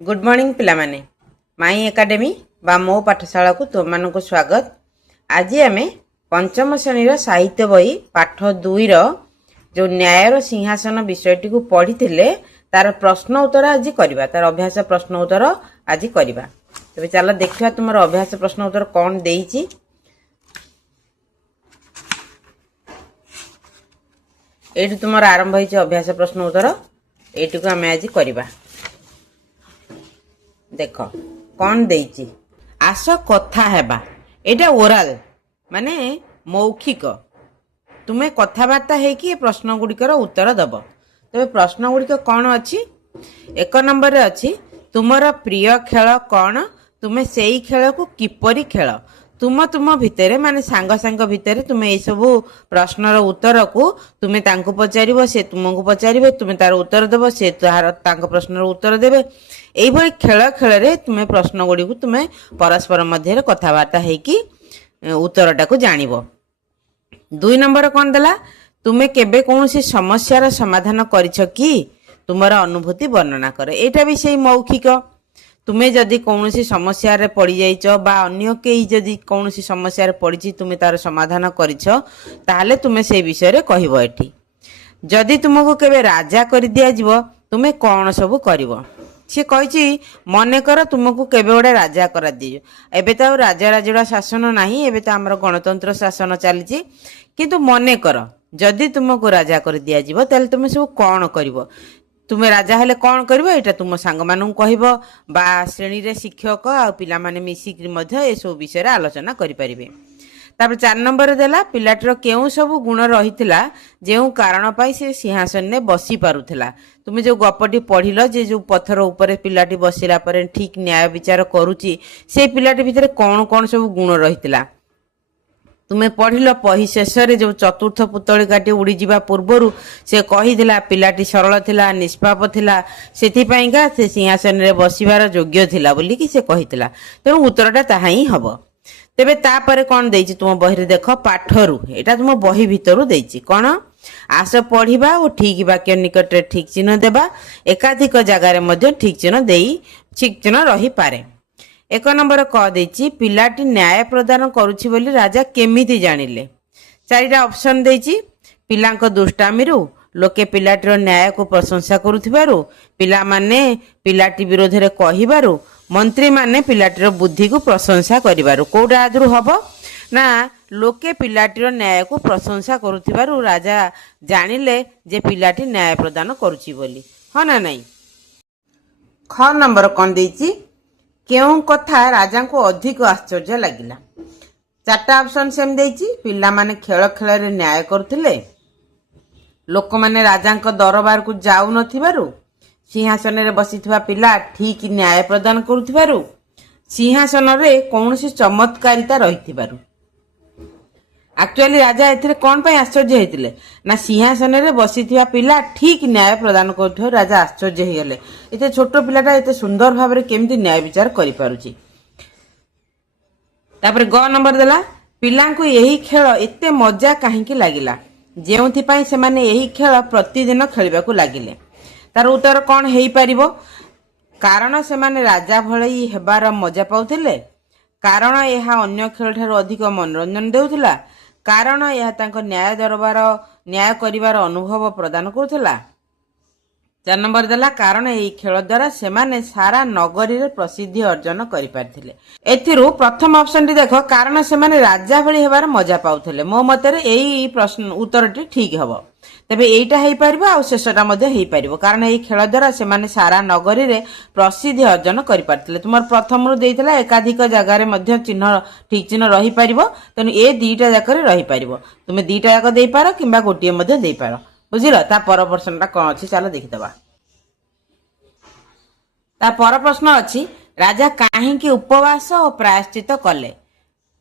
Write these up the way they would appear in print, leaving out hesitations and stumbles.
Good morning पिलामाने माई academy बा मो पाठशाला को तुम मानक स्वागत। आज आम पंचम श्रेणी साहित्य बही पाठ 2 जो न्यायर सिंहासन विषयटी को पढ़ी तार प्रश्न उत्तर आज करवा तार अभ्यास प्रश्न उत्तर आज करवा। तेज चल देखा तुम अभ्यास प्रश्न उत्तर कौन देइछि। एठी तुम आरंभ होइछि अभ्यास प्रश्न उत्तर एटी को आम आज करवा। देख कौन देइछि आस कथा हेबा एटा ओराल माने मौखिक तुम्हें कथबार्ता है प्रश्न गुड़िकर उत्तर दब। तबे प्रश्न गुड़िक कौन अच्छी एक नंबर रे अच्छी तुमर प्रिय खेल कौन तुम्हें से खेल को किपरि खेल तुम भितर माने सांग सांग भितर तुम्हें ये सब प्रश्नर उत्तर को तुम्हें तांको पचारिबो से तुमको पचारिबे तुम्हें तार उत्तर देव से तार तांको प्रश्नर उत्तर देबे। एई भली खेल खेल रे तुम्हें प्रश्न गुड़ी को तुम्हें परस्पर मध्य कथबार्ता हेकी उत्तरटा को जानिबो। 2 नंबर कौन देला तुम्हें केबे कौनसी समस्यार समाधान करिछ कि तुमर अनुभूति वर्णना करे। एटा भी सही मौखिक तुम्हें जदि कौनसी समस्या रे पड़ी जाइछ बा अन्य केही जदि कौनसी समस्या रे पड़िछि तुम्हें तार समाधान करिछ ताहले तुम्हें से विषय रे कहबो। एठी जदि तुमको केबे राजा कर दिया जिवो तुम्हें कौन सब करिवो। सी कही मन कर तुमको केबे गोटे राजा करा दियो। एबे तो राजा राजुड़ा शासन नहीं एबे तो आमर गणतंत्र शासन चली किंतु मन कर जदि तुमको राजा कर दिया जिवो ताले तुम सब कौन करिवो। तुम्हें राजा हेले कौन करिवो एटा तुम सांग मानू कहबो बा श्रेणी रे शिक्षक आ पिला माने मिसिक मध्य ए सब विषय रे आलोचना करि परिबे। तापर 4 नंबर देला पिलाटर केउ सब गुण रहितला जेउ कारण पाई से सिंहासन ने बसी पारुथला। तुम जो गपटी पढ़िल जे जो पत्थर ऊपर पिलाटी बसिला पर ठीक न्याय विचार करूची से पिलाटी भितर कौन कौन सब गुण रहितला तुम्हें पढ़िल। पही शेष जो चतुर्थ पुतलिकाटी उड़ी जीवा पूर्वरु से कहिथिला पिलाटी सरल थिला निष्पाप थिला सेथिपाईका से सिंहासन रे बसिबार योग्य थिला बोली कि से कहिथिला। तेणु उत्तरटा ताहा ही हबो। तेबे तापरे कौन देइछि तुम बही देख पाठरू एटा तुम बही भितरु देइछि कौन आस पढ़िबा और ठीक वाक्य निकट रे ठीक चिन्ह देबा एकाधिक जगार मध्य ठीक चिन्ह देई ठीक चिन्ह रही पारे। 1 नंबर क देइछि पिलाटी न्याय प्रदान करूछि बोली राजा केमिति जानिले। 4टा ऑप्शन देइछि पिलांक दुष्टामीरु लोके पिलाटीर न्याय को प्रशंसा करुथिबारु पिला माने पिलाटी विरोध रे कहिबारु मंत्री माने पिलाटीर बुद्धि को प्रशंसा करिबारु। कोडा आदरु हबो ना लोके पिलाटीर न्याय को प्रशंसा करुथिबारु राजा जानिले जे पिलाटी न्याय प्रदान करूछि बोली ह ना नहीं। ख नंबर कोन देइछि केउ कथा राजा को अधिक आश्चर्य लागिला। 4टा ऑप्शन सेम देइछि पिला माने खेल खेल रे न्याय करथिले लोक माने राजा को दरबार को जाऊ नथिबारु सिंहासन रे बसिथिबा पिला ठीक न्याय प्रदान करुथिबारु सिंहासन रे कौनसी चमत्कारिता रहिथिबारु। एक्चुअली राजा एथिरे कोन पय आश्चर्य हेतिले ना सिंहासन रे बसिथिबा पिला ठीक न्याय प्रदान करथो राजा आश्चर्य हेगले एते छोट पिलाटा एते सुंदर भाव रे केमति न्याय विचार करि पारुची। तापर ग नंबर देला पिलांको एही खेल एते मजा काहेकि लागिला जेउथि पय से माने एही खेल प्रतिदिन खेलिबाकू लागिले। तार उत्तर कौन हेई पारिबो कारण से माने राजा भळई हेबार मजा पाउथिले कारण यह अन्य खेल ठारू अधिक मनोरंजन देउथिला कारण यह तांको न्याय दरबार न्याय करिवार अनुभव प्रदान करुथिला। 4 नंबर देला कारण एही खेल द्वारा से माने सारा नगरी रे प्रसिद्धि अर्जन करि पारथिले। एथिरु प्रथम ऑप्शन टी देखो कारण से माने राजा भଳି हेबार मजा पाउथिले मो मते रे एही प्रश्न उत्तरटी ठीक हबो। तेबे एटा हेई पारिबो आ शेषटा मध्ये हेई पारिबो कारण एही खेल द्वारा से माने सारा नगरी रे प्रसिद्धि अर्जन करि पारथिले। तुमर प्रथम रु देइतला एकाधिक जगह रे मध्ये चिन्ह ठीक चिन्ह रही पारिबो तनु ए दीटा जाक रे रही पारिबो तुमे दीटा जाक देई पारो किबा गोटिए मध्ये देई पारो बुझिलो। ता पर प्रश्नटा कोन अछि चलो देखिदबा। ता पर प्रश्न अछि राजा काहे कि उपवास और प्रायश्चित कले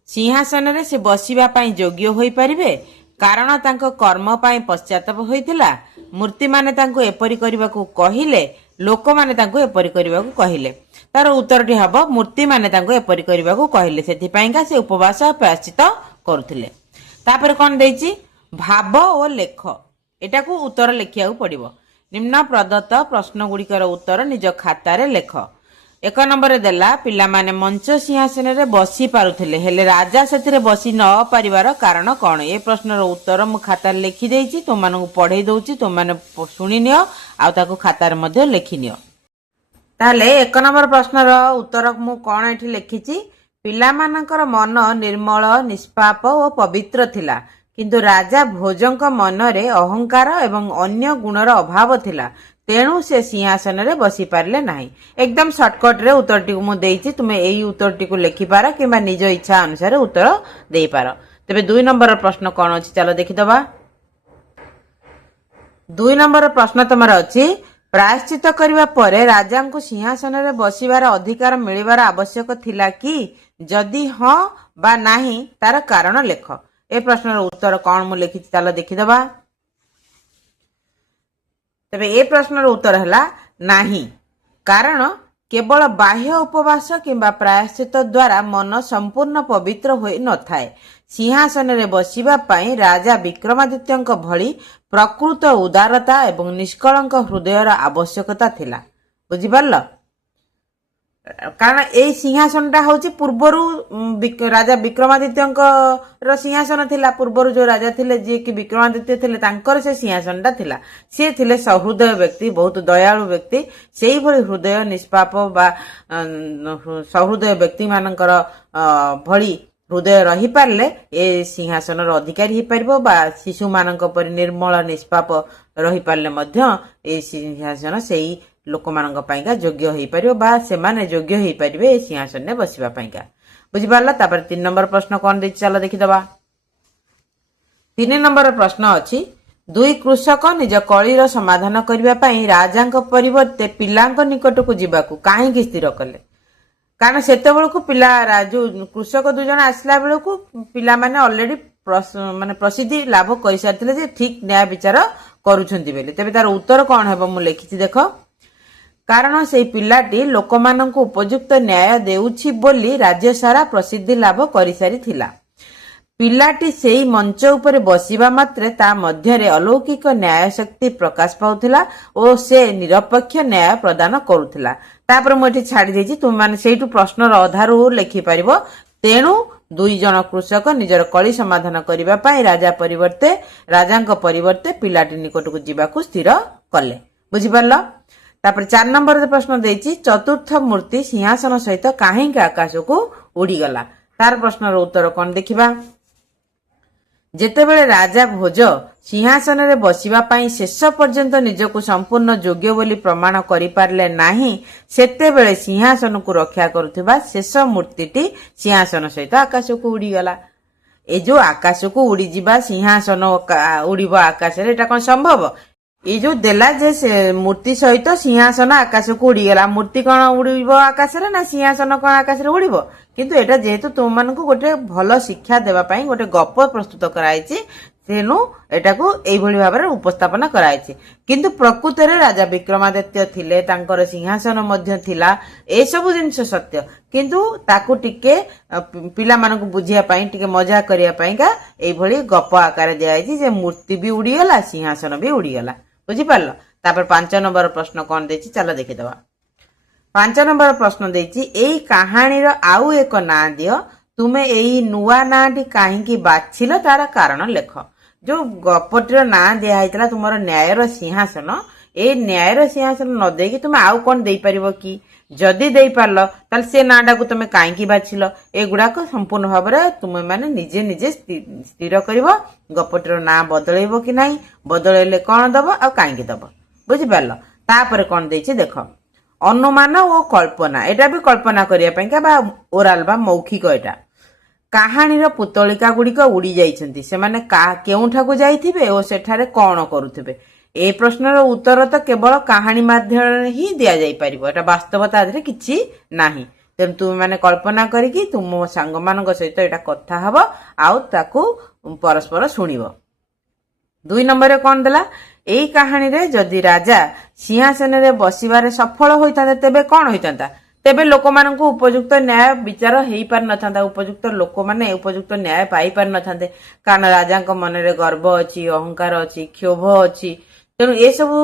सिंहासन रे से बसिबा पई योग्य होई परिबे कारण तांको कर्म पाई पश्चाताप होइथिला मूर्ति माने तांको एपरि करिबाकू कहिले लोक माने तांको एपरि करिबाकू कहिले। तार उत्तरटी हबो मूर्ति माने तांको एपरि करिबाकू कहिले सेथि पई का से उपवास और प्रायश्चित करूथिले। तापर कोन देइछि भाव और लेख एटा को उत्तर लिखियाकू पड़िबो। निम्न प्रदत्त प्रश्न गुड़िकर उत्तर निज खातार लेख। ଏକ ନମ୍ବର ଦେଲା ପିଲାମାନେ ମଞ୍ଚ ସିଂହାସନରେ ବସି ପାରୁଥିଲେ ହେଲେ ରାଜା ସେଥିରେ ବସି ନ ପାରିବାର କାରଣ କଣ? ଏ ପ୍ରଶ୍ନର ଉତ୍ତର ମୁଁ ଖାତାରେ ଲେଖିଦେଇଛି, ତୁମମାନଙ୍କୁ ପଢେଇ ଦଉଛି, ତୁମମାନେ ଶୁଣିନିଅ ଆଉ ତାକୁ ଖାତାରେ ମଧ୍ୟ ଲେଖିନିଅ। ତାହେଲେ ଏକ ନମ୍ବର ପ୍ରଶ୍ନର ଉତ୍ତର ମୁଁ କଣ ଏଠି ଲେଖିଛି? ପିଲାମାନଙ୍କର ମନ ନିର୍ମଳ, ନିଷ୍ପାପ ଓ ପବିତ୍ର ଥିଲା, କିନ୍ତୁ ରାଜା ଭୋଜଙ୍କ ମନରେ ଅହଙ୍କାର ଏବଂ ଅନ୍ୟ ଗୁଣର ଅଭାବ ଥିଲା, ତେଣୁ ସେ ସିଂହାସନରେ ବସି ପାରିଲେ ନାହିଁ। ଏକଦମ ସର୍ଟକଟରେ ଉତ୍ତରଟିକୁ ମୁଁ ଦେଇଛି, ତୁମେ ଏଇ ଉତ୍ତରଟିକୁ ଲେଖିପାର କିମ୍ବା ନିଜ ଇଚ୍ଛା ଅନୁସାରେ ଉତ୍ତର ଦେଇପାର। ତେବେ 2 ନମ୍ବର ପ୍ରଶ୍ନ କଣ ଅଛି ଚାଲ ଦେଖିଦବା। 2 ନମ୍ବର ପ୍ରଶ୍ନ ତମର ଅଛି, ପ୍ରାୟଶ୍ଚିତ କରିବା ପରେ ରାଜାଙ୍କୁ ସିଂହାସନରେ ବସିବାର ଅଧିକାର ମିଳିବାର ଆବଶ୍ୟକ ଥିଲା କି? ଯଦି ହଁ ବା ନାହିଁ ତାର କାରଣ ଲେଖ। ଏ ପ୍ରଶ୍ନର ଉତ୍ତର କଣ ମୁଁ ଲେଖିଛି ଚାଲ ଦେଖିଦବା। ତେବେ ଏ ପ୍ରଶ୍ନର ଉତ୍ତର ହେଲା ନାହିଁ, କାରଣ କେବଳ ବାହ୍ୟ ଉପବାସ କିମ୍ବା ପ୍ରାୟଶ୍ଚିତ ଦ୍ୱାରା ମନ ସମ୍ପୂର୍ଣ୍ଣ ପବିତ୍ର ହୋଇ ନଥାଏ। ସିଂହାସନରେ ବସିବା ପାଇଁ ରାଜା ବିକ୍ରମାଦିତ୍ୟଙ୍କ ଭଳି ପ୍ରକୃତ ଉଦାରତା ଏବଂ ନିଷ୍କଳଙ୍କ ହୃଦୟର ଆବଶ୍ୟକତା ଥିଲା। ବୁଝିପାରିଲ? କାରଣ ଏଇ ସିଂହାସନଟା ହଉଛି ପୂର୍ବରୁ ରାଜା ବିକ୍ରମାଦିତ୍ୟଙ୍କର ସିଂହାସନ ଥିଲା। ପୂର୍ବରୁ ଯୋଉ ରାଜା ଥିଲେ, ଯିଏକି ବିକ୍ରମାଦିତ୍ୟ ଥିଲେ, ତାଙ୍କର ସେ ସିଂହାସନଟା ଥିଲା। ସିଏ ଥିଲେ ସହୃଦୟ ବ୍ୟକ୍ତି, ବହୁତ ଦୟାଳୁ ବ୍ୟକ୍ତି। ସେଇଭଳି ହୃଦୟ ନିଷ୍ପାପ ବା ସହୃଦୟ ବ୍ୟକ୍ତି ମାନଙ୍କର ଭଳି ହୃଦୟ ରହିପାରିଲେ ଏ ସିଂହାସନର ଅଧିକାରୀ ହେଇପାରିବ, ବା ଶିଶୁମାନଙ୍କ ପରି ନିର୍ମଳ ନିଷ୍ପାପ ରହିପାରିଲେ ମଧ୍ୟ ଏ ସିଂହାସନ ସେଇ ଲୋକମାନଙ୍କ ପାଇଁକା ଯୋଗ୍ୟ ହେଇପାରିବ, ବା ସେମାନେ ଯୋଗ୍ୟ ହେଇପାରିବେ ଏ ସିଂହାସନରେ ବସିବା ପାଇଁକା। ବୁଝିପାରିଲ? ତାପରେ 3 ନମ୍ବର ପ୍ରଶ୍ନ କଣ ଦେଇଛି ଚାଲ ଦେଖିଦବା। 3 ନମ୍ବର ପ୍ରଶ୍ନ ଅଛି, 2 କୃଷକ ନିଜ କଳିର ସମାଧାନ କରିବା ପାଇଁ ରାଜାଙ୍କ ପରିବର୍ତ୍ତେ ପିଲାଙ୍କ ନିକଟକୁ ଯିବାକୁ କାହିଁକି ସ୍ଥିର କଲେ? କାରଣ ସେତେବେଳକୁ ଯୋଉ କୃଷକ 2 ଜଣ ଆସିଲା ବେଳକୁ ପିଲାମାନେ ଅଲରେଡି ପ୍ରସିଦ୍ଧି ଲାଭ କରିସାରିଥିଲେ ଯେ ଠିକ ନ୍ୟାୟ ବିଚାର କରୁଛନ୍ତି ବୋଲି। ତେବେ ତାର ଉତ୍ତର କଣ ହେବ ମୁଁ ଲେଖିଛି ଦେଖ। କାରଣ ସେଇ ପିଲାଟି ଲୋକମାନଙ୍କୁ ଉପଯୁକ୍ତ ନ୍ୟାୟ ଦେଉଛି ବୋଲି ରାଜ୍ୟ ସାରା ପ୍ରସିଦ୍ଧି ଲାଭ କରିସାରିଥିଲା। ପିଲାଟି ସେଇ ମଞ୍ଚ ଉପରେ ବସିବା ମାତ୍ରେ ତା ମଧ୍ୟରେ ଅଲୌକିକ ନ୍ୟାୟ ଶକ୍ତି ପ୍ରକାଶ ପାଉଥିଲା ଓ ସେ ନିରପେକ୍ଷ ନ୍ୟାୟ ପ୍ରଦାନ କରୁଥିଲା। ତାପରେ ମୁଁ ଏଠି ଛାଡି ଦେଇଛି, ତୁମମାନେ ସେଇଠୁ ପ୍ରଶ୍ନର ଅଧାରୁ ଲେଖିପାରିବ। ତେଣୁ 2 ଜଣ କୃଷକ ନିଜର କଳି ସମାଧାନ କରିବା ପାଇଁ ରାଜାଙ୍କ ପରିବର୍ତ୍ତେ ପିଲାଟି ନିକଟକୁ ଯିବାକୁ ସ୍ଥିର କଲେ। ବୁଝିପାରିଲ? ତାପରେ 4 ନମ୍ବର ପ୍ରଶ୍ନ ଦେଇଛି, ଚତୁର୍ଥ ମୂର୍ତ୍ତି ସିଂହାସନ ସହିତ କାହିଁକି ଆକାଶକୁ ଉଡ଼ିଗଲା? ତାର ପ୍ରଶ୍ନର ଉତ୍ତର କଣ ଦେଖିବା। ଯେତେବେଳେ ରାଜା ଭୋଜ ସିଂହାସନରେ ବସିବା ପାଇଁ ଶେଷ ପର୍ଯ୍ୟନ୍ତ ନିଜକୁ ସମ୍ପୂର୍ଣ୍ଣ ଯୋଗ୍ୟ ବୋଲି ପ୍ରମାଣ କରିପାରିଲେ ନାହିଁ, ସେତେବେଳେ ସିଂହାସନକୁ ରକ୍ଷା କରୁଥିବା ଶେଷ ମୂର୍ତ୍ତିଟି ସିଂହାସନ ସହିତ ଆକାଶକୁ ଉଡ଼ିଗଲା। ଏ ଯୋଉ ଆକାଶକୁ ଉଡ଼ିଯିବା, ସିଂହାସନ ଉଡ଼ିବ ଆକାଶରେ, ଏଟା କଣ ସମ୍ଭବ? ଏଇ ଯୋଉ ଦେଲା ଯେ ସେ ମୂର୍ତ୍ତି ସହିତ ସିଂହାସନ ଆକାଶକୁ ଉଡ଼ିଗଲା, ମୂର୍ତ୍ତି କଣ ଉଡ଼ିବ ଆକାଶରେ ନା ସିଂହାସନ କଣ ଆକାଶରେ ଉଡ଼ିବ? କିନ୍ତୁ ଏଟା ଯେହେତୁ ତୁମମାନଙ୍କୁ ଗୋଟେ ଭଲ ଶିକ୍ଷା ଦେବା ପାଇଁ ଗୋଟେ ଗପ ପ୍ରସ୍ତୁତ କରାଯାଇଛି, ତେଣୁ ଏଟାକୁ ଏଇଭଳି ଭାବରେ ଉପସ୍ଥାପନ କରାଯାଇଛି। କିନ୍ତୁ ପ୍ରକୃତରେ ରାଜା ବିକ୍ରମାଦିତ୍ୟ ଥିଲେ, ତାଙ୍କର ସିଂହାସନ ମଧ୍ୟ ଥିଲା, ଏସବୁ ଜିନିଷ ସତ୍ୟ। କିନ୍ତୁ ତାକୁ ଟିକେ ପିଲାମାନଙ୍କୁ ବୁଝିବା ପାଇଁ, ଟିକେ ମଜା କରିବା ପାଇଁକା ଏଇଭଳି ଗପ ଆକାର ଦିଆଯାଇଛି ଯେ ମୂର୍ତ୍ତି ବି ଉଡ଼ିଗଲା, ସିଂହାସନ ବି ଉଡ଼ିଗଲା। ବୁଝିପାରିଲ? ତାପରେ 5 ନମ୍ବର ପ୍ରଶ୍ନ କଣ ଦେଇଛି ଚାଲ ଦେଖିଦବା। 5 ନମ୍ବର ପ୍ରଶ୍ନ ଦେଇଛି, ଏଇ କାହାଣୀର ଆଉ ଏକ ନାଁ ଦିଅ। ତୁମେ ଏଇ ନୂଆ ନାଁଟି କାହିଁକି ବାଛିଲ ତାର କାରଣ ଲେଖ। ଯୋଉ ଗପଟିର ନାଁ ଦିଆ ହେଇଥିଲା ତୁମର ନ୍ୟାୟର ସିଂହାସନ, ଏଇ ନ୍ୟାୟର ସିଂହାସନ ନ ଦେଇକି ତୁମେ ଆଉ କଣ ଦେଇପାରିବ କି? ଯଦି ଦେଇପାରିଲ ତାହେଲେ ସେ ନାଁଟାକୁ ତୁମେ କାହିଁକି ବାଛିଲ? ଏଗୁଡାକ ସମ୍ପୂର୍ଣ୍ଣ ଭାବରେ ତୁମେ ମାନେ ନିଜେ ନିଜେ ସ୍ଥିର କରିବ। ଗପଟିର ନାଁ ବଦଳେଇବ କି ନାହିଁ, ବଦଳେଇଲେ କଣ ଦବ ଆଉ କାହିଁକି ଦବ। ବୁଝିପାରିଲ? ତାପରେ କଣ ଦେଇଛି ଦେଖ, ଅନୁମାନ ଓ କଳ୍ପନା। ଏଟା ବି କଳ୍ପନା କରିବା ପାଇଁକା ବା ଓରାଲ ବା ମୌଖିକ। ଏଟା କାହାଣୀର ପୁତଳିକା ଗୁଡିକ ଉଡି ଯାଇଛନ୍ତି, ସେମାନେ କେଉଁଠାକୁ ଯାଇଥିବେ ଓ ସେଠାରେ କଣ କରୁଥିବେ? ଏ ପ୍ରଶ୍ନର ଉତ୍ତର ତ କେବଳ କାହାଣୀ ମାଧ୍ୟମରେ ହିଁ ଦିଆଯାଇପାରିବ। ଏଟା ବାସ୍ତବତା ଆଧିରେ କିଛି ନାହିଁ। ତେଣୁ ତୁମେ ମାନେ କଳ୍ପନା କରିକି ତୁମ ସାଙ୍ଗମାନଙ୍କ ସହିତ ଏଟା କଥା ହବ ଆଉ ତାକୁ ପରସ୍ପର ଶୁଣିବ। 2 ନମ୍ବରରେ କଣ ଦେଲା, ଏଇ କାହାଣୀରେ ଯଦି ରାଜା ସିଂହାସନରେ ବସିବାରେ ସଫଳ ହୋଇଥାନ୍ତେ ତେବେ କଣ ହୋଇଥାନ୍ତା? ତେବେ ଲୋକମାନଙ୍କୁ ଉପଯୁକ୍ତ ନ୍ୟାୟ ବିଚାର ହେଇପାରିନଥାନ୍ତା, ଉପଯୁକ୍ତ ଲୋକମାନେ ଉପଯୁକ୍ତ ନ୍ୟାୟ ପାଇପାରିନଥାନ୍ତେ। କାରଣ ରାଜାଙ୍କ ମନରେ ଗର୍ବ ଅଛି, ଅହଙ୍କାର ଅଛି, କ୍ଷୋଭ ଅଛି, ତେଣୁ ଏସବୁ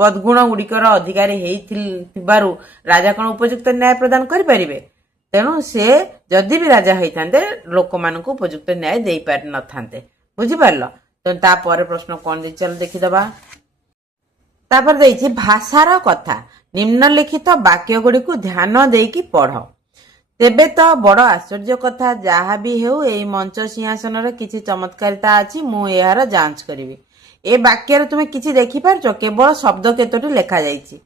ବଦଗୁଣ ଗୁଡ଼ିକର ଅଧିକାରୀ ହେଇଥିବାରୁ ରାଜା କ'ଣ ଉପଯୁକ୍ତ ନ୍ୟାୟ ପ୍ରଦାନ କରିପାରିବେ? ତେଣୁ ସେ ଯଦି ବି ରାଜା ହେଇଥାନ୍ତେ ଲୋକମାନଙ୍କୁ ଉପଯୁକ୍ତ ନ୍ୟାୟ ଦେଇପାରିନଥାନ୍ତେ। ବୁଝିପାରିଲ? ତେଣୁ ତାପରେ ପ୍ରଶ୍ନ କ'ଣ ଦେଇଛି ଚାଲ ଦେଖିଦେବା। ତାପରେ ଦେଇଛି ଭାଷାର କଥା, ନିମ୍ନଲିଖିତ ବାକ୍ୟ ଗୁଡ଼ିକୁ ଧ୍ୟାନ ଦେଇକି ପଢ଼। ତେବେ ତ ବଡ଼ ଆଶ୍ଚର୍ଯ୍ୟ କଥା, ଯାହା ବି ହେଉ ଏଇ ମଞ୍ଚ ସିଂହାସନର କିଛି ଚମତ୍କାରିତା ଅଛି, ମୁଁ ଏହାର ଯାଞ୍ଚ କରିବି। ଏ ବାକ୍ୟରେ ତୁମେ କିଛି ଦେଖିପାରୁଛ? କେବଳ ଶବ୍ଦ କେତୋଟି ଲେଖାଯାଇଛି,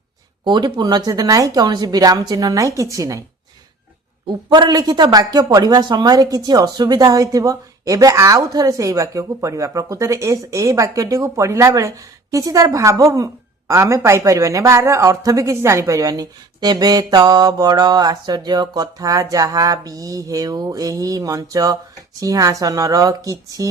କୋଉଠି ପୂର୍ଣ୍ଣଚ୍ଛେଦ ନାହିଁ, କୌଣସି ବିରାମ ଚିହ୍ନ ନାହିଁ, କିଛି ନାହିଁ। ଉପର ଲିଖିତ ବାକ୍ୟ ପଢିବା ସମୟରେ କିଛି ଅସୁବିଧା ହୋଇଥିବ। ଏବେ ଆଉ ଥରେ ସେଇ ବାକ୍ୟକୁ ପଢିବା। ପ୍ରକୃତରେ ଏଇ ବାକ୍ୟଟିକୁ ପଢିଲା ବେଳେ କିଛି ତାର ଭାବ ଆମେ ପାଇପାରିବାନି ବା ଅର୍ଥ ବି କିଛି ଜାଣିପାରିବାନି। ତେବେ ତ ବଡ଼ ଆଶ୍ଚର୍ଯ୍ୟ କଥା, ଯାହା ବି ହେଉ ଏହି ମଞ୍ଚ ସିଂହାସନର କିଛି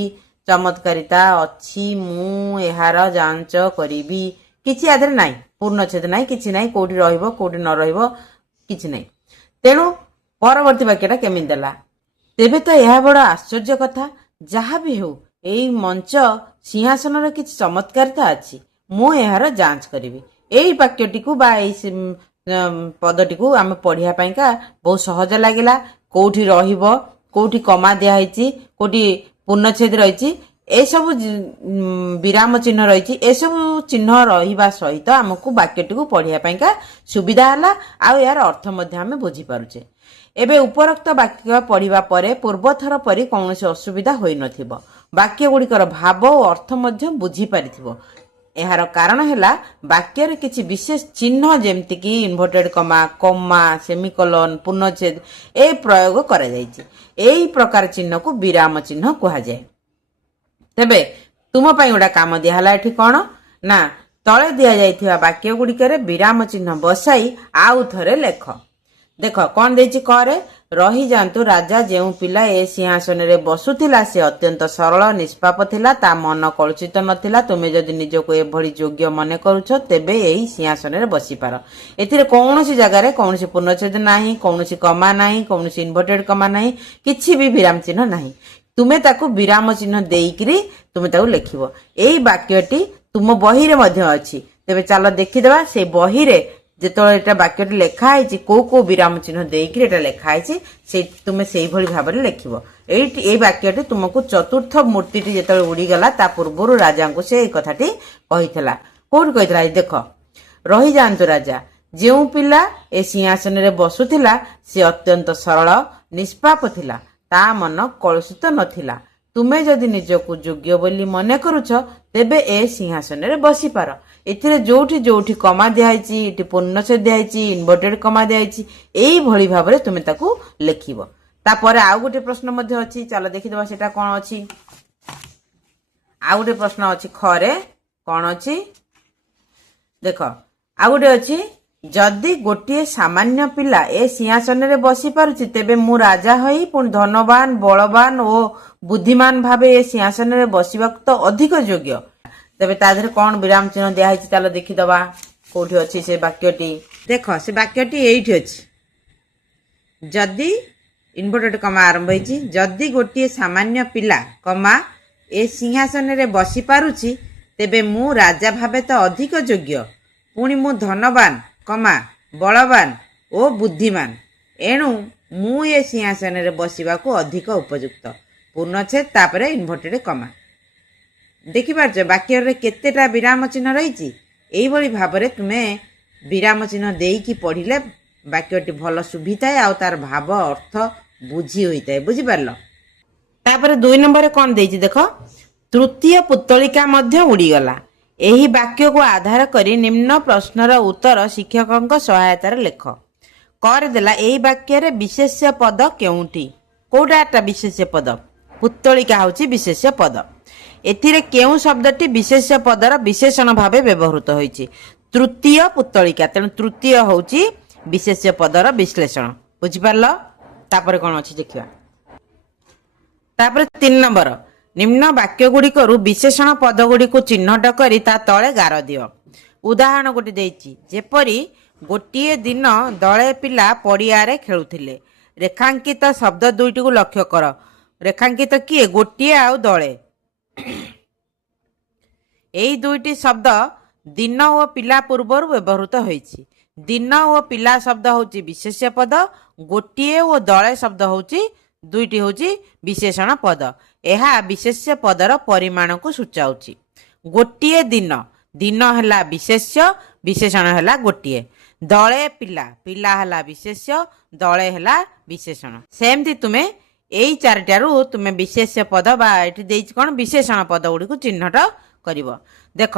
ଚମତ୍କାରିତା ଅଛି, ମୁଁ ଏହାର ଯାଞ୍ଚ କରିବି। କିଛି ଆଦେହରେ ନାହିଁ, ପୂର୍ଣ୍ଣଚ୍ଛେଦ ନାହିଁ, କିଛି ନାହିଁ, କୋଉଠି ରହିବ କୋଉଠି ନ ରହିବ କିଛି ନାହିଁ। ତେଣୁ ପରବର୍ତ୍ତୀ ବାକ୍ୟଟା କେମିତି ଦେଲା? ତେବେ ତ ଏହା ବଡ଼ ଆଶ୍ଚର୍ଯ୍ୟ କଥା, ଯାହା ବି ହେଉ ଏଇ ମଞ୍ଚ ସିଂହାସନର କିଛି ଚମତ୍କାରିତା ଅଛି, ମୁଁ ଏହାର ଯାଞ୍ଚ କରିବି। ଏଇ ବାକ୍ୟଟିକୁ ବା ଏଇ ପଦଟିକୁ ଆମେ ପଢିବା ପାଇଁକା ବହୁତ ସହଜ ଲାଗିଲା। କୋଉଠି ରହିବ, କୋଉଠି କମା ଦିଆହେଇଛି, କୋଉଠି ପୂର୍ଣ୍ଣଚ୍ଛେଦ ରହିଛି, ଏସବୁ ବିରାମ ଚିହ୍ନ ରହିଛି, ଏସବୁ ଚିହ୍ନ ରହିବା ସହିତ ଆମକୁ ବାକ୍ୟଟିକୁ ପଢିବା ପାଇଁକା ସୁବିଧା ହେଲା, ଆଉ ଏହାର ଅର୍ଥ ମଧ୍ୟ ଆମେ ବୁଝିପାରୁଛେ। ଏବେ ଉପରୋକ୍ତ ବାକ୍ୟ ପଢିବା ପରେ ପୂର୍ବଥର ପରି କୌଣସି ଅସୁବିଧା ହୋଇନଥିବ। ବାକ୍ୟ ଗୁଡ଼ିକର ଭାବ ଓ ଅର୍ଥ ମଧ୍ୟ ବୁଝିପାରିଥିବ। ଏହାର କାରଣ ହେଲା ବାକ୍ୟରେ କିଛି ବିଶେଷ ଚିହ୍ନ ଯେମିତିକି ଇନଭର୍ଟେଡ କମା, କମା, ସେମିକୋଲନ, ପୂର୍ଣ୍ଣଚ୍ଛେଦ ଏ ପ୍ରୟୋଗ କରାଯାଇଛି। ଏହି ପ୍ରକାର ଚିହ୍ନକୁ ବିରାମ ଚିହ୍ନ କୁହାଯାଏ। ତେବେ ତୁମ ପାଇଁ ଗୋଟେ କାମ ଦିଆହେଲା। ଏଠି କ'ଣ ନା ତଳେ ଦିଆଯାଇଥିବା ବାକ୍ୟ ଗୁଡ଼ିକରେ ବିରାମ ଚିହ୍ନ ବସାଇ ଆଉ ଥରେ ଲେଖ। ଦେଖ କ'ଣ ଦେଇଛି? କରେ ରହିଯାଆନ୍ତୁ ରାଜା ଯେଉଁ ପିଲା ଏ ସିଂହାସନରେ ବସୁଥିଲା ସେ ଅତ୍ୟନ୍ତ ସରଳ ନିଷ୍ପାପ ଥିଲା, ତା ମନ କଳୁଷିତ ନଥିଲା। ତୁମେ ଯଦି ନିଜକୁ ଏଭଳି ଯୋଗ୍ୟ ମନେ କରୁଛ ତେବେ ଏହି ସିଂହାସନରେ ବସିପାର। ଏଥିରେ କୌଣସି ଜାଗାରେ କୌଣସି ପୂର୍ଣ୍ଣଚ୍ଛେଦ ନାହିଁ, କୌଣସି କମା ନାହିଁ, କୌଣସି ଇନଭର୍ଟେଡ କମା ନାହିଁ, କିଛି ବି ବିରାମ ଚିହ୍ନ ନାହିଁ। ତୁମେ ତାକୁ ବିରାମ ଚିହ୍ନ ଦେଇକିରି ତୁମେ ତାକୁ ଲେଖିବ। ଏଇ ବାକ୍ୟଟି ତୁମ ବହିରେ ମଧ୍ୟ ଅଛି। ତେବେ ଚାଲ ଦେଖିଦେବା ସେ ବହିରେ ଯେତେବେଳେ ଏଟା ବାକ୍ୟଟି ଲେଖା ହେଇଛି କୋଉ କୋଉ ବିରାମ ଚିହ୍ନ ଦେଇକିରି ଏଟା ଲେଖା ହେଇଛି, ତୁମେ ସେଇଭଳି ଭାବରେ ଲେଖିବ। ଏଇ ବାକ୍ୟଟି ତୁମକୁ ଚତୁର୍ଥ ମୂର୍ତ୍ତିଟି ଯେତେବେଳେ ଉଡ଼ିଗଲା ତା ପୂର୍ବରୁ ରାଜାଙ୍କୁ ସେ ଏଇ କଥାଟି କହିଥିଲା। କୋଉଠି କହିଥିଲା? ଦେଖ, ରହିଯାଆନ୍ତୁ ରାଜା ଯେଉଁ ପିଲା ଏ ସିଂହାସନରେ ବସୁଥିଲା ସେ ଅତ୍ୟନ୍ତ ସରଳ ନିଷ୍ପାପ ଥିଲା, ତା ମନ କଳୁଷିତ ନଥିଲା। ତୁମେ ଯଦି ନିଜକୁ ଯୋଗ୍ୟ ବୋଲି ମନେ କରୁଛ ତେବେ ଏ ସିଂହାସନରେ ବସିପାର। ଏଥିରେ ଯୋଉଠି ଯୋଉଠି କମା ଦିଆହେଇଛି, ଏଠି ପୂର୍ଣ୍ଣଚ୍ଛେଦ ଦିଆହେଇଛି, ଇନଭର୍ଟେଡ କମା ଦିଆହେଇଛି, ଏଇଭଳି ଭାବରେ ତୁମେ ତାକୁ ଲେଖିବ। ତାପରେ ଆଉ ଗୋଟେ ପ୍ରଶ୍ନ ମଧ୍ୟ ଅଛି, ଚାଲ ଦେଖିଦେବା ସେଟା କ'ଣ ଅଛି। ଆଉ ଗୋଟେ ପ୍ରଶ୍ନ ଅଛି ଖରେ କ'ଣ ଅଛି ଦେଖ। ଆଉ ଗୋଟେ ଅଛି, ଯଦି ଗୋଟିଏ ସାମାନ୍ୟ ପିଲା ଏ ସିଂହାସନରେ ବସି ପାରୁଛି ତେବେ ମୁଁ ରାଜା ହୋଇ ପୁଣି ଧନବାନ, ବଳବାନ ଓ ବୁଦ୍ଧିମାନ ଭାବେ ଏ ସିଂହାସନରେ ବସିବାକୁ ତ ଅଧିକ ଯୋଗ୍ୟ। ତେବେ ତା ଦେହରେ କ'ଣ ବିରାମ ଚିହ୍ନ ଦିଆହେଇଛି ଚାଲ ଦେଖିଦବା। କୋଉଠି ଅଛି ସେ ବାକ୍ୟଟି? ଦେଖ ସେ ବାକ୍ୟଟି ଏଇଠି ଅଛି। ଯଦି ଇନଭର୍ଟେଡ କମା ଆରମ୍ଭ ହେଇଛି, ଯଦି ଗୋଟିଏ ସାମାନ୍ୟ ପିଲା କମା ଏ ସିଂହାସନରେ ବସି ପାରୁଛି ତେବେ ମୁଁ ରାଜା ଭାବେ ତ ଅଧିକ ଯୋଗ୍ୟ, ପୁଣି ମୁଁ ଧନବାନ କମା ବଳବାନ ଓ ବୁଦ୍ଧିମାନ, ଏଣୁ ମୁଁ ଏ ସିଂହାସନରେ ବସିବାକୁ ଅଧିକ ଉପଯୁକ୍ତ। ପୂର୍ଣ୍ଣଚ୍ଛେଦ ତାପରେ ଇନଭର୍ଟେଡ କମା। ଦେଖିପାରୁଛ ବାକ୍ୟରେ କେତେଟା ବିରାମ ଚିହ୍ନ ରହିଛି। ଏଇଭଳି ଭାବରେ ତୁମେ ବିରାମ ଚିହ୍ନ ଦେଇକି ପଢିଲେ ବାକ୍ୟଟି ଭଲ ଶୁଭିଥାଏ ଆଉ ତାର ଭାବ ଅର୍ଥ ବୁଝି ହୋଇଥାଏ। ବୁଝିପାରିଲ? ତାପରେ 2 ନମ୍ବରରେ କ'ଣ ଦେଇଛି ଦେଖ, ତୃତୀୟ ପୁତ୍ତଳିକା ମଧ୍ୟ ଉଡ଼ିଗଲା। ଏହି ବାକ୍ୟକୁ ଆଧାର କରି ନିମ୍ନ ପ୍ରଶ୍ନର ଉତ୍ତର ଶିକ୍ଷକଙ୍କ ସହାୟତାରେ ଲେଖ। କରିଦେଲା ଏହି ବାକ୍ୟରେ ବିଶେଷ୍ୟ ପଦ କେଉଁଠି? କୋଉଟା ଏଟା ବିଶେଷ୍ୟ ପଦ? ପୁତ୍ତଳିକା ହେଉଛି ବିଶେଷ୍ୟ ପଦ। ଏଥିରେ କେଉଁ ଶବ୍ଦଟି ବିଶେଷ୍ୟ ପଦର ବିଶେଷଣ ଭାବେ ବ୍ୟବହୃତ ହୋଇଛି? ତୃତୀୟ ପୁତ୍ତଳିକା। ତେଣୁ ତୃତୀୟ ହେଉଛି ବିଶେଷ୍ୟ ପଦର ବିଶ୍ଳେଷଣ। ବୁଝିପାରିଲ? ତାପରେ କ'ଣ ଅଛି ଦେଖିବା। ତାପରେ 3 ନମ୍ବର, ନିମ୍ନ ବାକ୍ୟ ଗୁଡ଼ିକରୁ ବିଶେଷଣ ପଦ ଗୁଡ଼ିକୁ ଚିହ୍ନଟ କରି ତା ତଳେ ଗାର ଦିଅ। ଉଦାହରଣ ଗୋଟେ ଦେଇଛି, ଯେପରି ଗୋଟିଏ ଦିନ ଦଳେ ପିଲା ପଡ଼ିଆରେ ଖେଳୁଥିଲେ। ରେଖାଙ୍କିତ ଶବ୍ଦ ଦୁଇଟିକୁ ଲକ୍ଷ୍ୟ କର। ରେଖାଙ୍କିତ କିଏ? ଗୋଟିଏ ଆଉ ଦଳେ। এই দুইটি শব্দ দিନ ଓ ପିଲା ପୂର୍ବରୁ ବ୍ୟବହୃତ ହୋଇଛି। ଦିନ ଓ ପିଲା ଶବ୍ଦ ହେଉଛି ବିଶେଷ୍ୟ ପଦ, ଗୋଟିଏ ଓ ଦଳେ ଶବ୍ଦ ହେଉଛି ଦୁଇଟି ହେଉଛି ବିଶେଷଣ ପଦ। ଏହା ବିଶେଷ୍ୟ ପଦର ପରିମାଣକୁ ସୂଚାଉଛି। ଗୋଟିଏ ଦିନ, ଦିନ ହେଲା ବିଶେଷ୍ୟ, ବିଶେଷଣ ହେଲା ଗୋଟିଏ। ଦଳେ ପିଲା, ପିଲା ହେଲା ବିଶେଷ୍ୟ, ଦଳେ ହେଲା ବିଶେଷଣ। ସେମିତି ତୁମେ ଏଇ ଚାରିଟାରୁ ତୁମେ ବିଶେଷ୍ୟ ପଦ ବା ଏଠି ଦେଇଛି କ'ଣ ବିଶେଷଣ ପଦ ଗୁଡ଼ିକୁ ଚିହ୍ନଟ କରିବ। ଦେଖ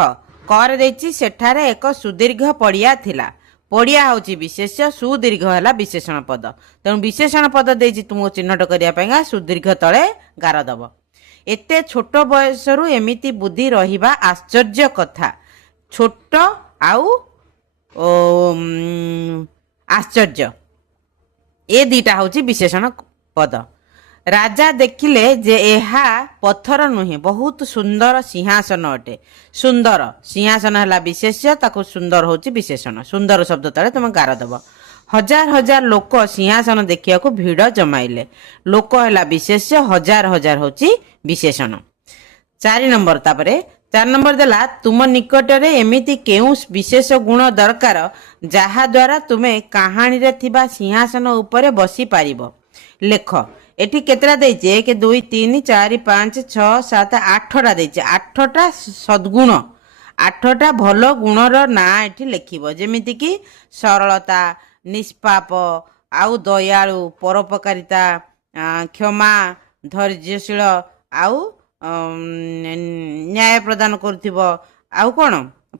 କରେ ଦେଇଛି ସେଠାରେ ଏକ ସୁଦୀର୍ଘ ପଡ଼ିଆ ଥିଲା। ପଡ଼ିଆ ହେଉଛି ବିଶେଷ୍ୟ, ସୁଦୀର୍ଘ ହେଲା ବିଶେଷଣ ପଦ। ତେଣୁ ବିଶେଷଣ ପଦ ଦେଇଛି ତୁମକୁ ଚିହ୍ନଟ କରିବା ପାଇଁକା ସୁଦୀର୍ଘ ତଳେ ଗାର ଦବ। ଏତେ ଛୋଟ ବୟସରୁ ଏମିତି ବୁଦ୍ଧି ରହିବା ଆଶ୍ଚର୍ଯ୍ୟ କଥା। ଛୋଟ ଆଉ ଆଶ୍ଚର୍ଯ୍ୟ ଏ ଦିଟା ହେଉଛି ବିଶେଷଣ ପଦ। ରାଜା ଦେଖିଲେ ଯେ ଏହା ପଥର ନୁହେଁ, ବହୁତ ସୁନ୍ଦର ସିଂହାସନ ଅଟେ। ସୁନ୍ଦର ସିଂହାସନ ହେଲା ବିଶେଷ୍ୟ, ତାକୁ ସୁନ୍ଦର ହେଉଛି ବିଶେଷଣ। ସୁନ୍ଦର ଶବ୍ଦ ତଳେ ତୁମେ ଗାର ଦେବ। ହଜାର ହଜାର ଲୋକ ସିଂହାସନ ଦେଖିବାକୁ ଭିଡ଼ ଜମାଇଲେ। ଲୋକ ହେଲା ବିଶେଷ୍ୟ, ହଜାର ହଜାର ହେଉଛି ବିଶେଷଣ। 4 ନମ୍ବର ତାପରେ 4 ନମ୍ବର ଦେଲା ତୁମ ନିକଟରେ ଏମିତି କେଉଁ ବିଶେଷ ଗୁଣ ଦରକାର ଯାହାଦ୍ୱାରା ତୁମେ କାହାଣୀରେ ଥିବା ସିଂହାସନ ଉପରେ ବସିପାରିବ। ଲେଖ। ଏଠି କେତେଟା ଦେଇଛି? 1 2 3 4 5 6 7 8ଟା ଦେଇଛି। 8ଟା ସଦ୍ଗୁଣ, 8ଟା ଭଲ ଗୁଣର ନାଁ ଏଠି ଲେଖିବ। ଯେମିତିକି ସରଳତା, ନିଷ୍ପାପ, ଆଉ ଦୟାଳୁ, ପରୋପକାରିତା, କ୍ଷମା, ଧୈର୍ଯ୍ୟଶୀଳ, ଆଉ ନ୍ୟାୟ ପ୍ରଦାନ କରୁଥିବ, ଆଉ କ'ଣ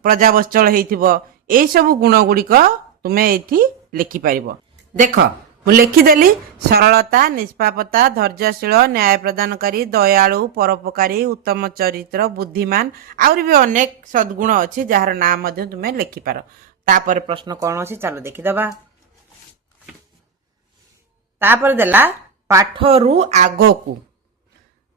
ପ୍ରଜାବତ୍ସଳ ହେଇଥିବ। ଏଇସବୁ ଗୁଣ ଗୁଡ଼ିକ ତୁମେ ଏଠି ଲେଖିପାରିବ। ଦେଖ ମୁଁ ଲେଖିଦେଲି ସରଳତା, ନିଷ୍ପାପତା, ଧୈର୍ଯ୍ୟଶୀଳ, ନ୍ୟାୟ ପ୍ରଦାନକାରୀ, ଦୟାଳୁ, ପରୋପକାରୀ, ଉତ୍ତମ ଚରିତ୍ର, ବୁଦ୍ଧିମାନ, ଆହୁରି ବି ଅନେକ ସଦ୍ଗୁଣ ଅଛି ଯାହାର ନାଁ ମଧ୍ୟ ତୁମେ ଲେଖିପାର। ତାପରେ ପ୍ରଶ୍ନ କ'ଣ ଅଛି ଚାଲ ଦେଖିଦେବା। ତାପରେ ଦେଲା ପାଠରୁ ଆଗକୁ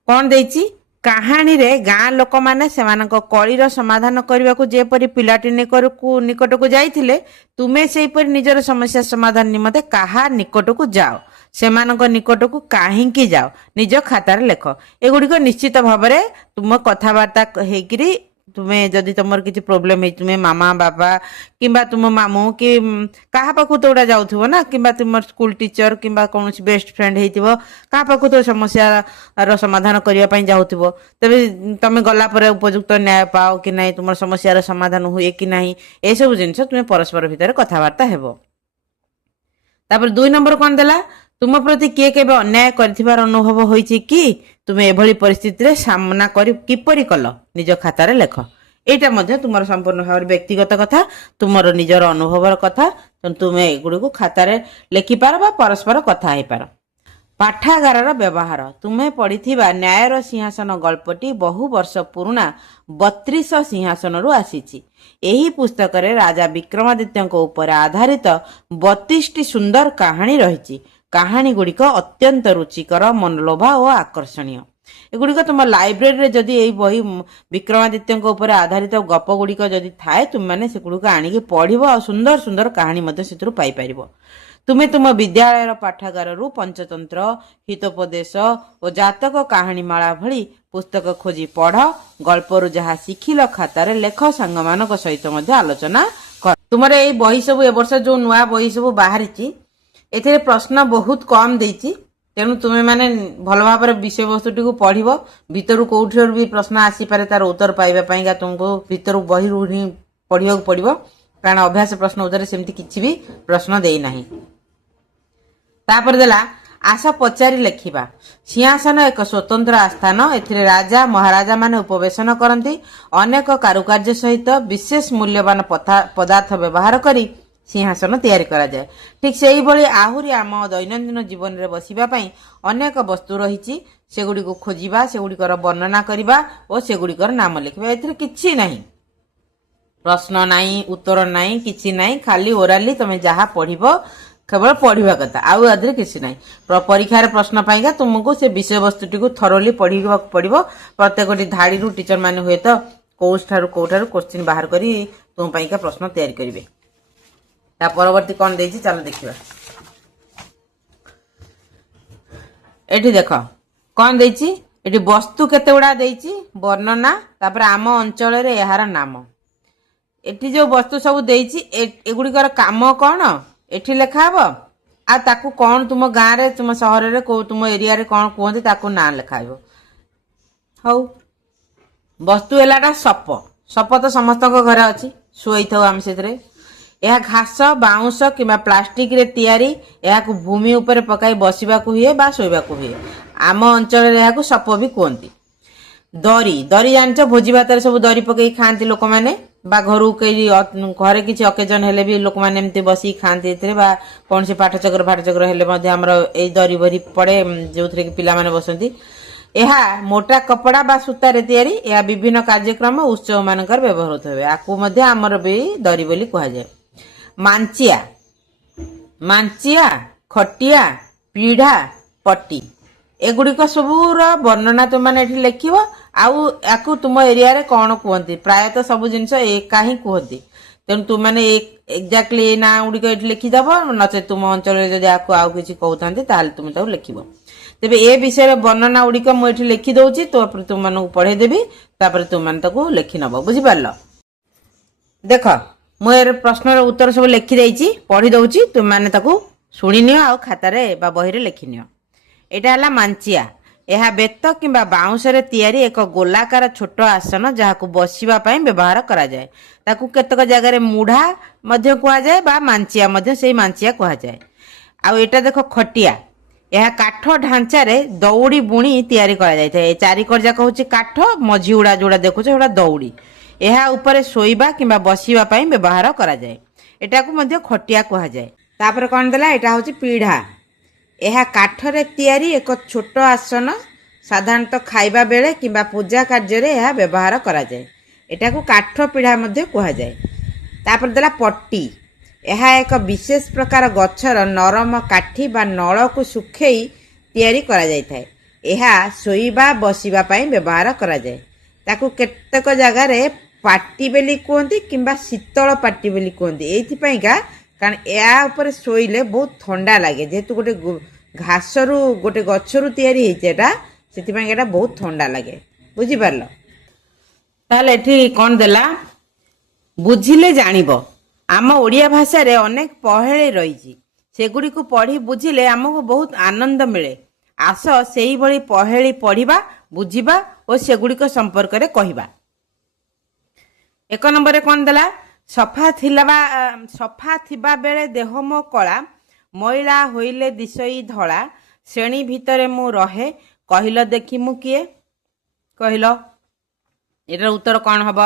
କ'ଣ ଦେଇଛି? କାହାଣୀରେ ଗାଁ ଲୋକମାନେ ସେମାନଙ୍କ କଳିର ସମାଧାନ କରିବାକୁ ଯେପରି ପିଲାଟି ନିକଟକୁ ଯାଇଥିଲେ, ତୁମେ ସେହିପରି ନିଜର ସମସ୍ୟା ସମାଧାନ ନିମନ୍ତେ କାହା ନିକଟକୁ ଯାଅ, ସେମାନଙ୍କ ନିକଟକୁ କାହିଁକି ଯାଅ, ନିଜ ଖାତାରେ ଲେଖ। ଏଗୁଡ଼ିକ ନିଶ୍ଚିତ ଭାବରେ ତୁମ କଥାବାର୍ତ୍ତା ହେଇକିରି ତୁମେ ଯଦି ତୁମର କିଛି ପ୍ରୋବ୍ଲେମ୍ ହେଇଛି, ତୁମେ ମାମା ବାବା କିମ୍ବା ତୁମ ମାମୁଁ କି କାହା ପାଖକୁ ତ ଗୁଡ଼ା ଯାଉଥିବ ନା, କିମ୍ବା ତୁମର ସ୍କୁଲ ଟିଚର କିମ୍ବା କୌଣସି ବେଷ୍ଟ ଫ୍ରେଣ୍ଡ ହେଇଥିବ, କାହା ପାଖକୁ ତ ସମସ୍ୟାର ସମାଧାନ କରିବା ପାଇଁ ଯାଉଥିବ। ତେବେ ତୁମେ ଗଲା ପରେ ଉପଯୁକ୍ତ ନ୍ୟାୟ ପାଅ କି ନାହିଁ, ତୁମର ସମସ୍ୟାର ସମାଧାନ ହୁଏ କି ନାହିଁ, ଏସବୁ ଜିନିଷ ତୁମେ ପରସ୍ପର ଭିତରେ କଥାବାର୍ତ୍ତା ହେବ। ତାପରେ 2 ନମ୍ବର କ'ଣ ଦେଲା? ତୁମ ପ୍ରତି କିଏ କେବେ ଅନ୍ୟାୟ କରିଥିବାର ଅନୁଭବ ହୋଇଛି କି? ତୁମେ ଏଭଳି ପରିସ୍ଥିତିରେ ସାମ୍ନା କରି କିପରି କଲ, ନିଜ ଖାତାରେ ଲେଖ। এইটা ମଧ୍ୟ ତୁମର ସମ୍ପୂର୍ଣ୍ଣ ଭାବରେ ବ୍ୟକ୍ତିଗତ କଥା, ତୁମର ନିଜର ଅନୁଭବର କଥା। ତୁମେ ଏଗୁଡ଼ିକୁ ଖାତାରେ ଲେଖିପାର ବା ପରସ୍ପର କଥା ହେଇପାର। ପାଠାଗାରର ବ୍ୟବହାର। ତୁମେ ପଢ଼ିଥିବା ନ୍ୟାୟର ସିଂହାସନ ଗଳ୍ପଟି ବହୁ ବର୍ଷ ପୁରୁଣା 32 ସିଂହାସନରୁ ଆସିଛି। ଏହି ପୁସ୍ତକରେ ରାଜା ବିକ୍ରମାଦିତ୍ୟଙ୍କ ଉପରେ ଆଧାରିତ 32ଟି ସୁନ୍ଦର କାହାଣୀ ରହିଛି। କାହାଣୀ ଗୁଡ଼ିକ ଅତ୍ୟନ୍ତ ରୁଚିକର, ମନଲୋଭା ଓ ଆକର୍ଷଣୀୟ। ଏଗୁଡ଼ିକ ତୁମ ଲାଇବ୍ରେରୀରେ ଯଦି ଏଇ ବହି ବିକ୍ରମାଦିତ୍ୟଙ୍କ ଉପରେ ଆଧାରିତ ଗପ ଗୁଡ଼ିକ ଯଦି ଥାଏ, ତୁମେମାନେ ସେଗୁଡ଼ିକୁ ଆଣିକି ପଢ଼ିବ ଆଉ ସୁନ୍ଦର ସୁନ୍ଦର କାହାଣୀ ମଧ୍ୟ ସେଥିରୁ ପାଇପାରିବ। ତୁମେ ତୁମ ବିଦ୍ୟାଳୟର ପାଠାଗାରରୁ ପଞ୍ଚତନ୍ତ୍ର, ହିତୋପଦେଶ ଓ ଜାତକ କାହାଣୀମାଳା ଭଳି ପୁସ୍ତକ ଖୋଜି ପଢ଼। ଗଳ୍ପରୁ ଯାହା ଶିଖିଲ ଖାତାରେ ଲେଖ, ସାଙ୍ଗମାନଙ୍କ ସହିତ ମଧ୍ୟ ଆଲୋଚନା କର। ତୁମର ଏଇ ବହି ସବୁ ଏ ବର୍ଷ ଯେଉଁ ନୂଆ ବହି ସବୁ ବାହାରିଛି, ଏଥିରେ ପ୍ରଶ୍ନ ବହୁତ କମ୍ ଦେଇଛି। ତେଣୁ ତୁମେ ମାନେ ଭଲ ଭାବରେ ବିଷୟବସ୍ତୁଟିକୁ ପଢ଼ିବ। ଭିତରୁ କୋଉଠିରୁ ବି ପ୍ରଶ୍ନ ଆସିପାରେ, ତାର ଉତ୍ତର ପାଇବା ପାଇଁକା ତୁମକୁ ଭିତରୁ ବହିରୁ ହିଁ ପଢ଼ିବାକୁ ପଡ଼ିବ, କାରଣ ଅଭ୍ୟାସ ପ୍ରଶ୍ନ ଉତ୍ତରରେ ସେମିତି କିଛି ବି ପ୍ରଶ୍ନ ଦେଇନାହିଁ। ତାପରେ ଦେଲା ଆସ ପଚାରି ଲେଖିବା। ସିଂହାସନ ଏକ ସ୍ୱତନ୍ତ୍ର ଆସ୍ଥାନ। ଏଥିରେ ରାଜା ମହାରାଜା ମାନେ ଉପବେଶନ କରନ୍ତି। ଅନେକ କାରୁକାର୍ଯ୍ୟ ସହିତ ବିଶେଷ ମୂଲ୍ୟବାନ ପଦାର୍ଥ ବ୍ୟବହାର କରି ସିଂହାସନ ତିଆରି କରାଯାଏ। ଠିକ୍ ସେହିଭଳି ଆହୁରି ଆମ ଦୈନନ୍ଦିନ ଜୀବନରେ ବସିବା ପାଇଁ ଅନେକ ବସ୍ତୁ ରହିଛି। ସେଗୁଡ଼ିକୁ ଖୋଜିବା, ସେଗୁଡ଼ିକର ବର୍ଣ୍ଣନା କରିବା ଓ ସେଗୁଡ଼ିକର ନାମ ଲେଖିବା। ଏଥିରେ କିଛି ନାହିଁ, ପ୍ରଶ୍ନ ନାହିଁ, ଉତ୍ତର ନାହିଁ, କିଛି ନାହିଁ। ଖାଲି ଓରାଲି ତମେ ଯାହା ପଢ଼ିବ, କେବଳ ପଢ଼ିବା କଥା, ଆଉ ଏଥିରେ କିଛି ନାହିଁ। ପରୀକ୍ଷାରେ ପ୍ରଶ୍ନ ପାଇଁକା ତୁମକୁ ସେ ବିଷୟବସ୍ତୁଟିକୁ ଥରୋଲି ପଢ଼ିବାକୁ ପଡ଼ିବ। ପ୍ରତ୍ୟେକଟି ଧାଡ଼ିରୁ ଟିଚର ମାନେ ହୁଏତ କୋଉଠାରୁ କୋଶ୍ଚିନ୍ ବାହାର କରି ତୁମ ପାଇଁକା ପ୍ରଶ୍ନ ତିଆରି କରିବେ। ତା ପରବର୍ତ୍ତୀ କ'ଣ ଦେଇଛି ଚାଲ ଦେଖିବା। ଏଠି ଦେଖ କ'ଣ ଦେଇଛି? ଏଠି ବସ୍ତୁ କେତେ ଗୁଡ଼ା ଦେଇଛି, ବର୍ଣ୍ଣନା, ତାପରେ ଆମ ଅଞ୍ଚଳରେ ଏହାର ନାମ। ଏଠି ଯେଉଁ ବସ୍ତୁ ସବୁ ଦେଇଛି ଏଗୁଡ଼ିକର କାମ କ'ଣ ଏଠି ଲେଖା ହବ, ଆଉ ତାକୁ କ'ଣ ତୁମ ଗାଁରେ, ତୁମ ସହରରେ, ତୁମ ଏରିଆରେ କ'ଣ କୁହନ୍ତି ତାକୁ ନାଁ ଲେଖାଇବ। ହଉ, ବସ୍ତୁ ହେଲାଟା ସପ। ସପ ତ ସମସ୍ତଙ୍କ ଘରେ ଅଛି, ଶୋଇଥାଉ ଆମେ ସେଥିରେ। ଏହା ଘାସ, ବାଉଁଶ କିମ୍ବା ପ୍ଲାଷ୍ଟିକରେ ତିଆରି। ଏହାକୁ ଭୂମି ଉପରେ ପକାଇ ବସିବାକୁ ହୁଏ ବା ଶୋଇବାକୁ ହୁଏ। ଆମ ଅଞ୍ଚଳରେ ଏହାକୁ ସପ ବି କୁହନ୍ତି। ଦରି, ଦରି ଜାଣିଛ, ଭୋଜି ଭାତରେ ସବୁ ଦରି ପକେଇ ଖାଆନ୍ତି ଲୋକମାନେ, ବା ଘରୁ କେହି ଘରେ କିଛି ଅକେଜନ ହେଲେ ବି ଲୋକମାନେ ଏମିତି ବସିକି ଖାଆନ୍ତି ଏଥିରେ, ବା କୌଣସି ପାଠଚକ୍ର ହେଲେ ମଧ୍ୟ ଆମର ଏଇ ଦରି ଭରି ପଡ଼େ, ଯେଉଁଥିରେ କି ପିଲାମାନେ ବସନ୍ତି। ଏହା ମୋଟା କପଡ଼ା ବା ସୂତାରେ ତିଆରି। ଏହା ବିଭିନ୍ନ କାର୍ଯ୍ୟକ୍ରମ ଉତ୍ସବ ମାନଙ୍କର ବ୍ୟବହୃତ ହୁଏ। ଆକୁ ମଧ୍ୟ ଆମର ବି ଦରି ବୋଲି କୁହାଯାଏ। ମାଞ୍ଚିଆ, ମାଞ୍ଚିଆ, ଖଟିଆ, ପିଢ଼ା, ପଟି, ଏଗୁଡ଼ିକ ସବୁର ବର୍ଣ୍ଣନା ତୁମମାନେ ଏଠି ଲେଖିବ। ଆଉ ୟାକୁ ତୁମ ଏରିଆରେ କ'ଣ କୁହନ୍ତି, ପ୍ରାୟତଃ ସବୁ ଜିନିଷ ଏକା ହିଁ କୁହନ୍ତି। ତେଣୁ ତୁମମାନେ ଏକ୍ଜାକ୍ଟଲି ଏ ନାଁ ଗୁଡ଼ିକ ଏଠି ଲେଖିଦେବ, ନଚେତ୍ ତୁମ ଅଞ୍ଚଳରେ ଯଦି ଆକୁ ଆଉ କିଛି କହୁଥାନ୍ତି ତାହେଲେ ତୁମେ ତାକୁ ଲେଖିବ। ତେବେ ଏ ବିଷୟରେ ବର୍ଣ୍ଣନା ଗୁଡ଼ିକ ମୁଁ ଏଠି ଲେଖିଦେଉଛି, ତାପରେ ତୁମମାନଙ୍କୁ ପଢ଼େଇଦେବି, ତାପରେ ତୁମମାନେ ତାକୁ ଲେଖିନେବ। ବୁଝିପାରିଲ? ଦେଖ, ମୁଁ ଏ ପ୍ରଶ୍ନର ଉତ୍ତର ସବୁ ଲେଖିଦେଇଛି, ପଢ଼ି ଦେଉଛି, ତୁମମାନେ ତାକୁ ଶୁଣିନିଅ ଆଉ ଖାତାରେ ବା ବହିରେ ଲେଖିନିଅ। ଏଇଟା ହେଲା ମାଞ୍ଚିଆ। ଏହା ବେତ କିମ୍ବା ବାଉଁଶରେ ତିଆରି ଏକ ଗୋଲାକାର ଛୋଟ ଆସନ, ଯାହାକୁ ବସିବା ପାଇଁ ବ୍ୟବହାର କରାଯାଏ। ତାକୁ କେତେକ ଜାଗାରେ ମୁଢ଼ା ମଧ୍ୟ କୁହାଯାଏ ବା ମାଞ୍ଚିଆ ମଧ୍ୟ ସେଇ ମାଞ୍ଚିଆ କୁହାଯାଏ। ଆଉ ଏଇଟା ଦେଖ ଖଟିଆ। ଏହା କାଠ ଢାଞ୍ଚାରେ ଦଉଡ଼ି ବୁଣି ତିଆରି କରାଯାଇଥାଏ। ଏ ଚାରିକଡ଼ ଯାକ ହେଉଛି କାଠ, ମଝି ଗୁଡ଼ା ଯେଉଁଟା ଦେଖୁଛ ସେଗୁଡ଼ା ଦଉଡ଼ି। ଏହା ଉପରେ ଶୋଇବା କିମ୍ବା ବସିବା ପାଇଁ ବ୍ୟବହାର କରାଯାଏ। ଏଟାକୁ ମଧ୍ୟ ଖଟିଆ କୁହାଯାଏ। ତାପରେ କ'ଣ ଦେଲା, ଏଇଟା ହେଉଛି ପିଢ଼ା। ଏହା କାଠରେ ତିଆରି ଏକ ଛୋଟ ଆସନ, ସାଧାରଣତଃ ଖାଇବା ବେଳେ କିମ୍ବା ପୂଜା କାର୍ଯ୍ୟରେ ଏହା ବ୍ୟବହାର କରାଯାଏ। ଏଟାକୁ କାଠ ପିଢ଼ା ମଧ୍ୟ କୁହାଯାଏ। ତାପରେ ଦେଲା ପଟି। ଏହା ଏକ ବିଶେଷ ପ୍ରକାର ଗଛର ନରମ କାଠି ବା ନଳକୁ ଶୁଖେଇ ତିଆରି କରାଯାଇଥାଏ। ଏହା ଶୋଇବା ବସିବା ପାଇଁ ବ୍ୟବହାର କରାଯାଏ। ତାକୁ କେତେକ ଜାଗାରେ ପାଟି ବୋଲି କୁହନ୍ତି କିମ୍ବା ଶୀତଳ ପାଟି ବୋଲି କୁହନ୍ତି। ଏଇଥିପାଇଁକା କାରଣ ଏହା ଉପରେ ଶୋଇଲେ ବହୁତ ଥଣ୍ଡା ଲାଗେ, ଯେହେତୁ ଗୋଟେ ଘାସରୁ ଗୋଟେ ଗଛରୁ ତିଆରି ହେଇଛି ଏଟା, ସେଥିପାଇଁ ଏଟା ବହୁତ ଥଣ୍ଡା ଲାଗେ। ବୁଝିପାରିଲ? ତାହେଲେ ଏଠି କ'ଣ ଦେଲା, ବୁଝିଲେ ଜାଣିବ। ଆମ ଓଡ଼ିଆ ଭାଷାରେ ଅନେକ ପହେଳି ରହିଛି, ସେଗୁଡ଼ିକୁ ପଢ଼ି ବୁଝିଲେ ଆମକୁ ବହୁତ ଆନନ୍ଦ ମିଳେ। ଆସ ସେଇଭଳି ପହେଳି ପଢ଼ିବା, ବୁଝିବା ଓ ସେଗୁଡ଼ିକ ସମ୍ପର୍କରେ କହିବା। 1 ନମ୍ବରରେ କ'ଣ ଦେଲା, ସଫା ଥିବା ବେଳେ ଦେହ ମୋ କଳା, ମଇଳା ହୋଇଲେ ଦିଶଇ ଧଳା, ଶ୍ରେଣୀ ଭିତରେ ମୁଁ ରହେ, କହିଲ ଦେଖି ମୁଁ କିଏ? କହିଲ, ଏଟାର ଉତ୍ତର କ'ଣ ହବ?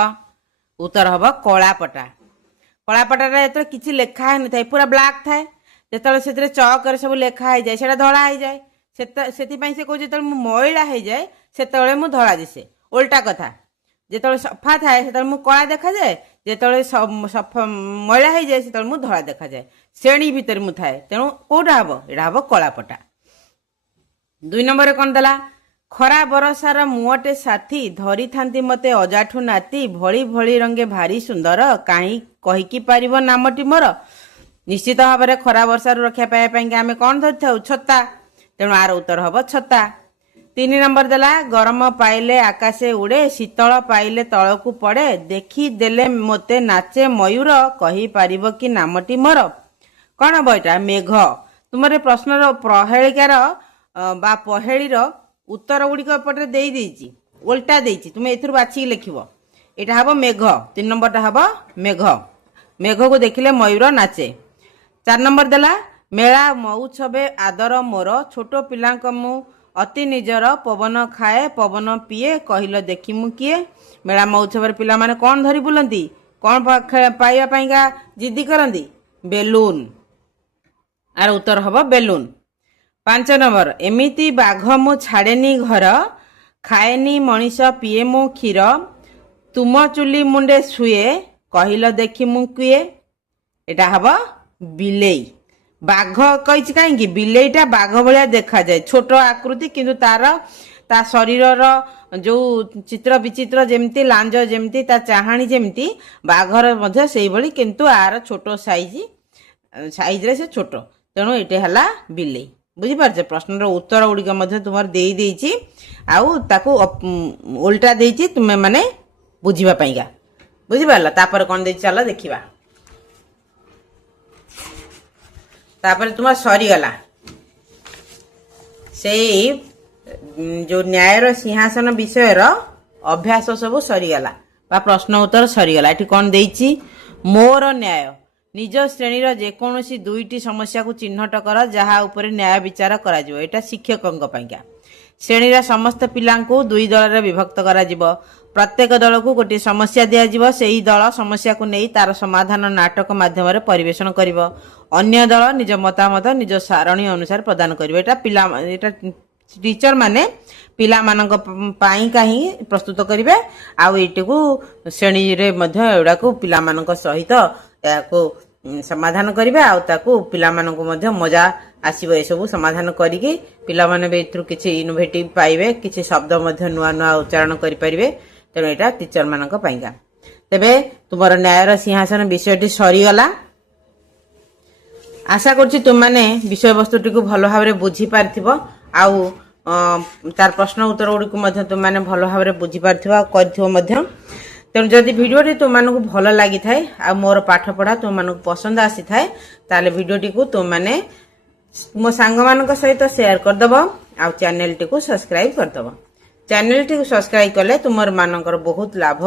ଉତ୍ତର ହବ କଳାପଟା। କଳାପଟାରେ ଯେତେବେଳେ କିଛି ଲେଖା ହେଇନଥାଏ, ପୁରା ବ୍ଲାକ୍ ଥାଏ, ଯେତେବେଳେ ସେଥିରେ ଚକରେ ସବୁ ଲେଖା ହେଇଯାଏ ସେଟା ଧଳା ହେଇଯାଏ। ସେଥିପାଇଁ ସେ କହୁଛି ଯେତେବେଳେ ମୁଁ ମଇଳା ହେଇଯାଏ ସେତେବେଳେ ମୁଁ ଧଳା ଦିଶେ। ଓଲଟା କଥା, ଯେତେବେଳେ ସଫା ଥାଏ ସେତେବେଳେ ମୁଁ କଳା ଦେଖାଯାଏ, ଯେତେବେଳେ ମଇଳା ହେଇଯାଏ ସେତେବେଳେ ମୁଁ ଧଳା ଦେଖାଯାଏ। ଶ୍ରେଣୀ ଭିତରେ ମୁଁ ଥାଏ, ତେଣୁ କୋଉଟା ହବ? ଏଇଟା ହବ କଳାପଟା। 2 ନମ୍ବରରେ କ'ଣ ଦେଲା, ଖରା ବରସାର ମୁହଁଟେ ସାଥୀ, ଧରିଥାନ୍ତି ମତେ ଅଜାଠୁ ନାତି, ଭଳି ଭଳି ରଙ୍ଗେ ଭାରି ସୁନ୍ଦର, କାହିଁ କହିକି ପାରିବ ନାମଟି ମୋର। ନିଶ୍ଚିତ ଭାବରେ ଖରା ବର୍ଷାରୁ ରକ୍ଷା ପାଇବା ପାଇଁ ଆମେ କ'ଣ ଧରିଥାଉ? ଛତା। ତେଣୁ ଆର ଉତ୍ତର ହବ ଛତା। 3 ନମ୍ବର ଦେଲା, ଗରମ ପାଇଲେ ଆକାଶେ ଉଡ଼େ, ଶୀତଳ ପାଇଲେ ତଳକୁ ପଡ଼େ, ଦେଖି ଦେଲେ ମୋତେ ନାଚେ ମୟୂର, କହିପାରିବ କି ନାମଟି ମୋର? କ'ଣ ହବ ଏଇଟା? ମେଘ। ତୁମର ପ୍ରଶ୍ନର ପ୍ରହେଳିକାର ବା ପହେଳିର ଉତ୍ତର ଗୁଡ଼ିକ ଏପଟରେ ଦେଇଛି, ଓଲଟା ଦେଇଛି, ତୁମେ ଏଥିରୁ ବାଛିକି ଲେଖିବ। ଏଇଟା ହବ ମେଘ। 3 ନମ୍ବରଟା ହବ ମେଘ। ମେଘକୁ ଦେଖିଲେ ମୟୂର ନାଚେ। 4 ନମ୍ବର ଦେଲା, ମେଳା ମଉଛବେ ଆଦର ମୋର, ଛୋଟ ପିଲାଙ୍କ ମୁଁ ଅତି ନିଜର, ପବନ ଖାଏ ପବନ ପିଏ, କହିଲ ଦେଖି ମୁଁ କିଏ? ମେଳା ମଉଛବରେ ପିଲାମାନେ କ'ଣ ଧରି ବୁଲନ୍ତି? କ'ଣ ପାଇବା ପାଇଁକା ଜିଦି କରନ୍ତି? ବେଲୁନ୍। ଆର ଉତ୍ତର ହବ ବେଲୁନ୍। 5 ନମ୍ବର, ଏମିତି ବାଘ ମୁଁ ଛାଡ଼େନି ଘର, ଖାଏନି ମଣିଷ ପିଏ ମୁଁ କ୍ଷୀର, ତୁମ ଚୁଲି ମୁଣ୍ଡେ ଶୁଏ, କହିଲ ଦେଖି ମୁଁ କିଏ? ଏଟା ହବ ବିଲେଇ। ବାଘ କହିଛି କାହିଁକି? ବିଲେଇଟା ବାଘ ଭଳିଆ ଦେଖାଯାଏ, ଛୋଟ ଆକୃତି, କିନ୍ତୁ ତା ଶରୀରର ଯେଉଁ ଚିତ୍ର ବିଚିତ୍ର ଯେମିତି, ଲାଞ୍ଜ ଯେମିତି, ତା ଚାହାଣୀ ଯେମିତି, ବାଘର ମଧ୍ୟ ସେଇଭଳି, କିନ୍ତୁ ଆର ଛୋଟ ସାଇଜରେ ସେ ଛୋଟ, ତେଣୁ ଏଇଟା ହେଲା ବିଲେଇ। बुझिपारछ प्रश्नर उत्तर गुड़िक तुम देई आउ ताकू उल्टा देइछि तुमे माने बुझिबा पाइगा बुझिपारला तापर कोन देइ चलो देखिबा तापर तुम सरी गला से जो न्यायर सिंहासन विषय अभ्यास सब सरीगला बा प्रश्न उत्तर सरीगला एठी कोन देइछि मोर न्याय निज श्रेणीर जेकोसी दुईटी समस्या को चिन्हट कर जहा उपरे न्याय विचार करा जिवो एटा शिक्षकंक पाइका श्रेणीर समस्त पिलांकु दुई दल रे विभक्त करा जिवो प्रत्येक दल को गोटे समस्या दिया जिवो सेही दल समस्या को नै तार समाधान नाटक माध्यम रे परिवेषण करिवो अन्य दल निज मतामत निज सारणी अनुसार प्रदान करिवो एटा पिला एटा टीचर माने पिला मानक पाई काहे प्रस्तुत करिवे आ एटी को श्रेणी रे मध्य एडा को पिला मानक सहित याको समाधान करिवे आ ताको पिला मानक मध्य मजा आसीबो ए सब समाधान करिके पिला माने बेत्रु किछि इनोवेटिव पाइबे किछि शब्द मध्य नुआ नुआ उच्चारण करि परिबे तेनो एटा टीचर मानक पाइगा तबे तुमर न्यायर सिंहासन विषयटी सरी गला आशा करछि तुम माने विषय वस्तुटी को भलो भाबरे बुझी पारथिबो आउ तार प्रश्न उत्तर गुड़ी को तुम मैंने भल भाव बुझी पार्थिव तेणु जदि भिडियोटी तुम मानक भल लगी थाए आ मोर पाठ पढ़ा तुम मानक पसंद आसी थाए ताले भिडियोटी को तुम मैंने मो सांग मानक सहित शेयर करदब आ चैनल टी को सब्सक्राइब करदब चैनल टी को सब्सक्राइब कले तुमर मानकर बहुत लाभ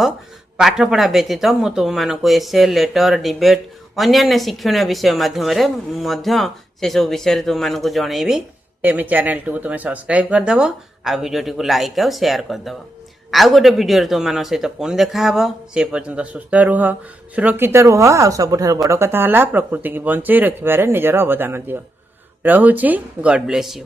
पाठ पढ़ा व्यतीत मु तुम मानक एसे लेटर डिबेट अन्य शिक्षण विषय माध्यम से सब विषय तुम मानक जनइबी तेमे चैनल टी को तुम सब्सक्राइब करदब आ वीडियो टी को लाइक आ शेयर करदब आउ गोटे वीडियो तुम मान सहित पुणी देखा हबो से पर्यंत सुस्थ रुह सुरक्षित रुह आ सबुठार बड़ कथा हला प्रकृति की बंचई रखिबारे निजर अवदान दियो रहुछि गॉड ब्लेस यू।